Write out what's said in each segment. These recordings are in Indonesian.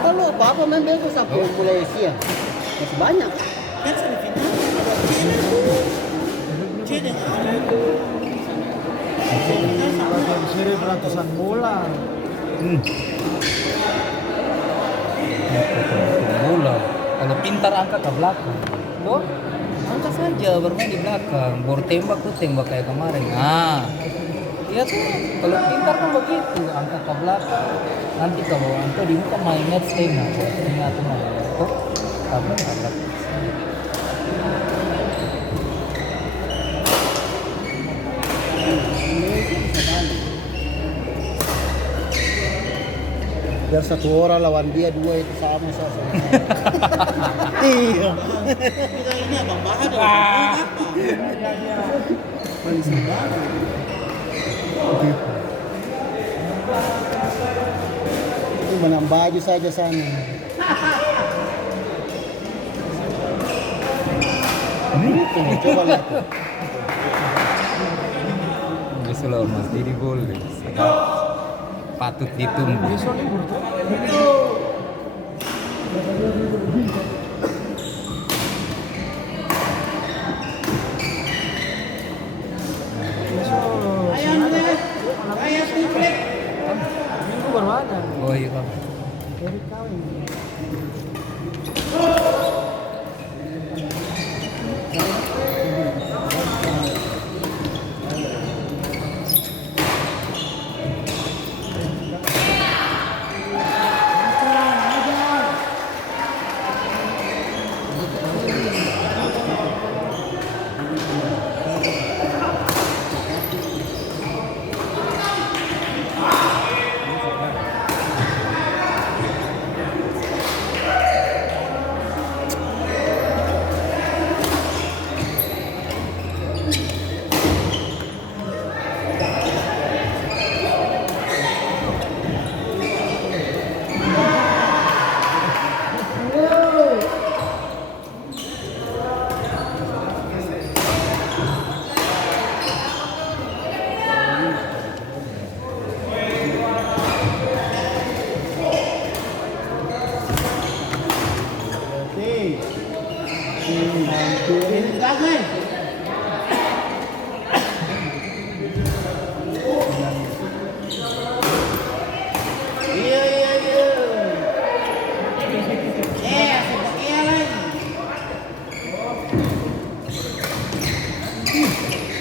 Kalau apa-apa main bebas aku mulai siang. Masih banyak. Kan semifinal ada China tuh. China. Semifinal sama. Latihan seri beratusan bola. Bola. Kalau pintar angkat ke belakang. Oh, angkat saja bermain di belakang. Baru tembak tuh tembak kayak kemarin. Ah, iya tuh. Kalau pintar kan begitu, angkat ke belakang. Nanti kalau angkat di muka main match tengah, tengah tuh main. Tuh, tabrak. Biar satu orang lawan dia dua itu sama saja. Iya. Kita ini abang Bahar apa? Paling sedap. Itu menang baju saja sana. Tuh, coba lihat. Besok Mas Didi boleh. Patut ditunggu. Besok libur tuh. Besok. Ayah triplek. Minggu baru ada. Oh iya Pak. Dari kawin.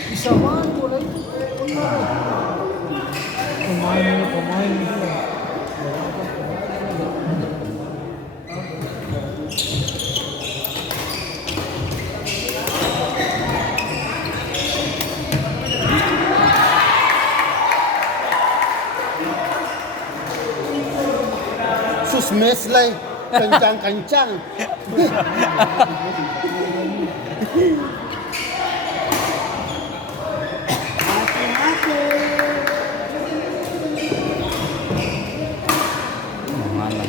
Bisa main bola itu. Pemain itu. Susmes lah, kencang-kencang. Mana?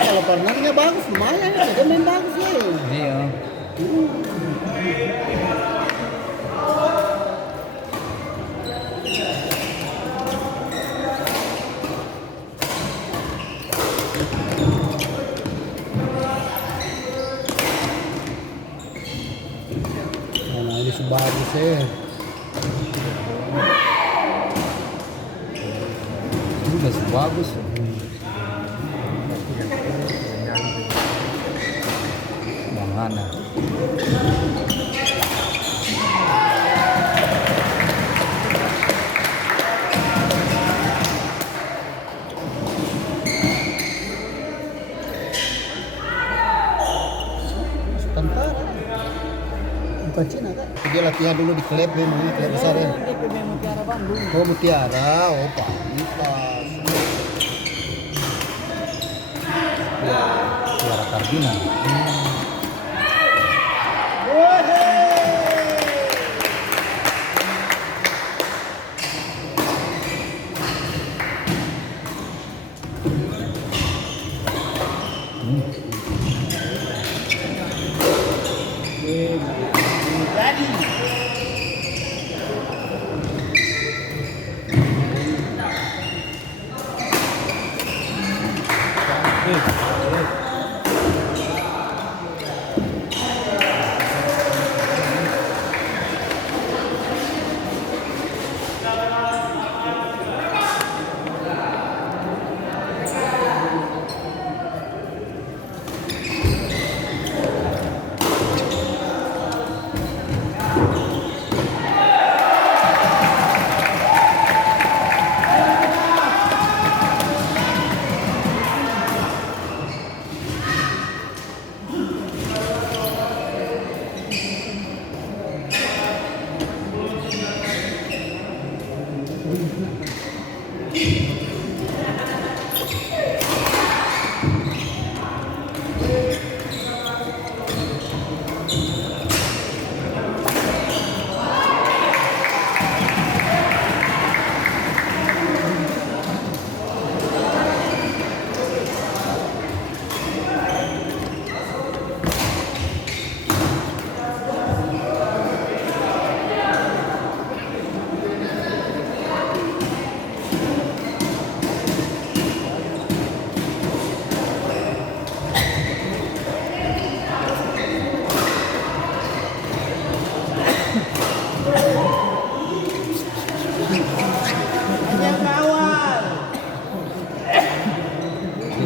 Kalau partnernya bagus, lumayan. Dia main bagus ya. Iya. Nah, ini sebagus ya. Itu udah sebagus. Mana? Tentara. Bukan Cina kan? Dia latihan dulu di klub memang, klub besar ya. DPM Mutiara Bandung. Oh Mutiara, oh pantas. Suara Kardina.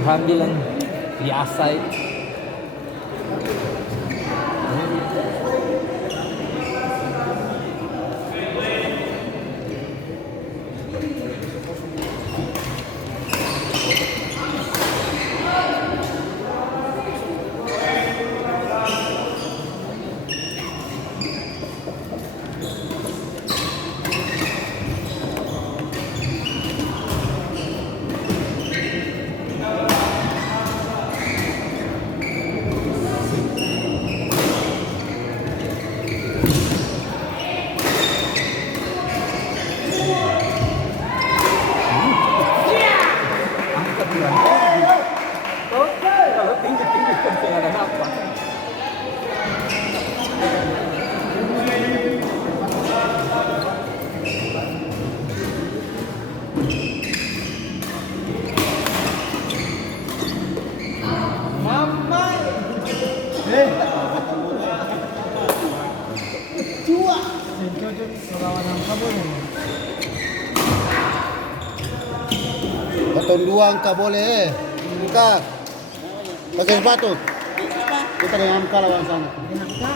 Diambil yang biasa itu. Angkat bilang. Oke, kalau tinggi-tinggi kan tidak ada apa. Yang cocok lawan angka boleh. Potong dua angka boleh. Angka. Pakai sepatu. Kita dengan angka lawan sana.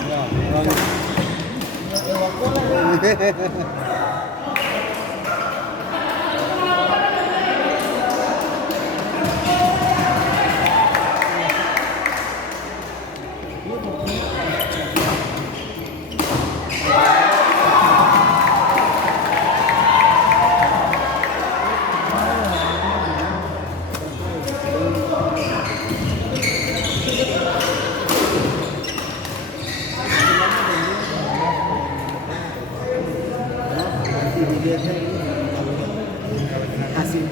Ya, lawan. Hasil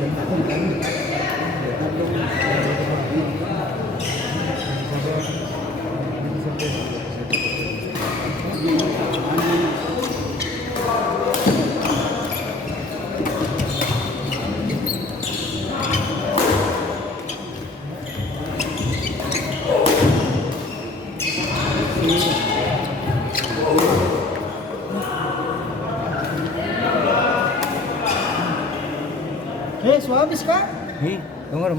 suami kak? Hei, dengar